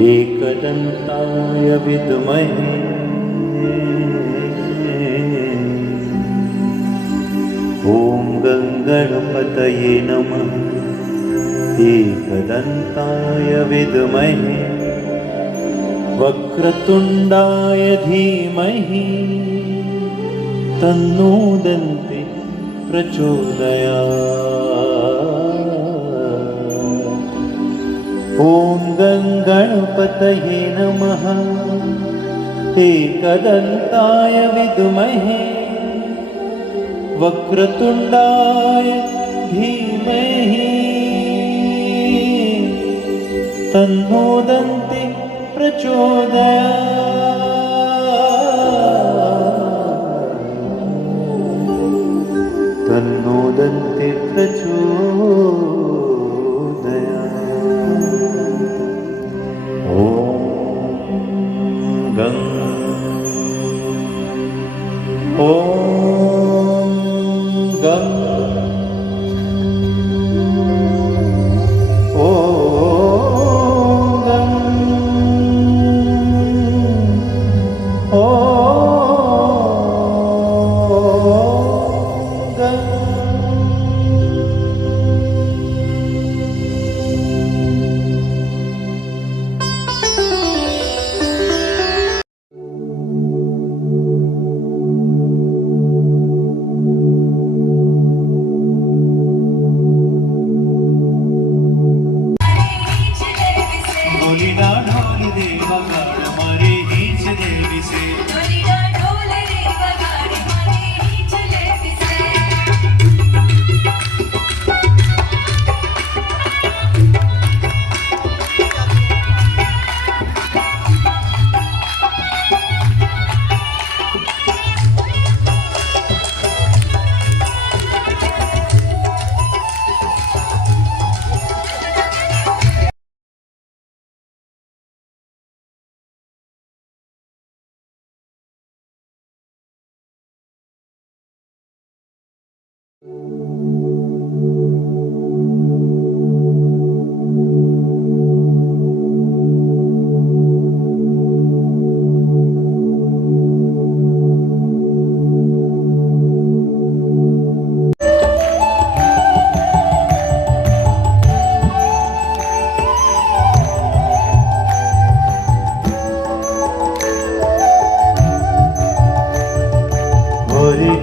एकदन्ताय विद्महे ॐ गणपतये नमः। एकदन्ताय विद्महे वक्रतुण्डाय धीमहि तन्नो दन्ति प्रचोदयात्। ॐ गणपतये नमः। एकदन्ताय विद्महे वक्रतुण्डाय धीमहि तन्नो दन्ति प्रचोदयात्। तन्नो दन्ति प्रचोदयात्। ॐ गं ॐ गं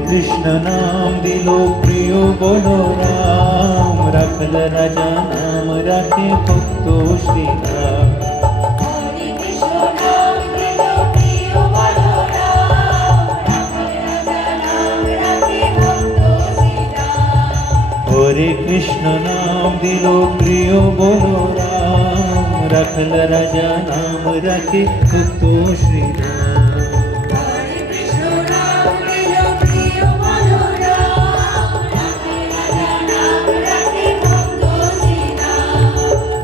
कृष्ण नाम दिलो प्रियो बोलो राम। राखल राजा नाम राखे भक्तो श्री राम। हरे कृष्ण नाम दिलो प्रियो बोलो राम। राखल राजा नाम राखे भक्तो श्री राम। हरे कृष्ण नाम दिलो प्रियो बोलो राम। राखल राजा नाम राखे भक्तो श्री राम।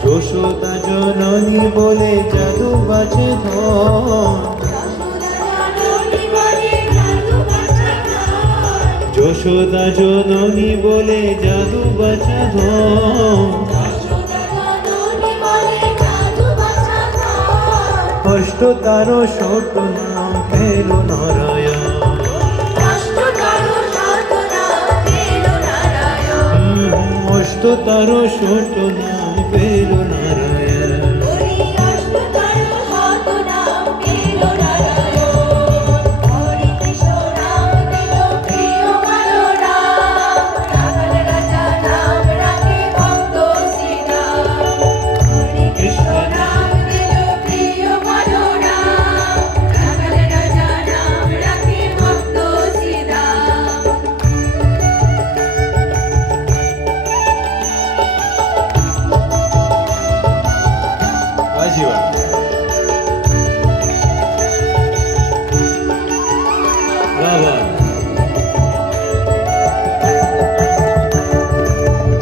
যশোদা জননী বলে জাদু বাজে ধন। যশোদা জননী বলে জাদু বাজে ধন। অষ্ট তারো শত নাম পেল নারায়ণ। অষ্ট তারো শত নাম পেল নারায়ণ।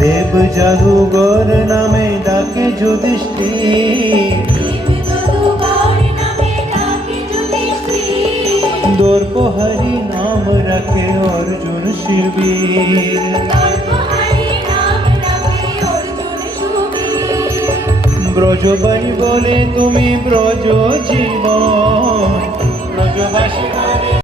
দেব জাদুঘর নামে ডাকে যুধিষ্ঠির। দর্পহারি নাম রাখে অর্জুন শিবীর। ব্রজবাসী বলে তুমি ব্রজ জীবন, ব্রজবাসী বলে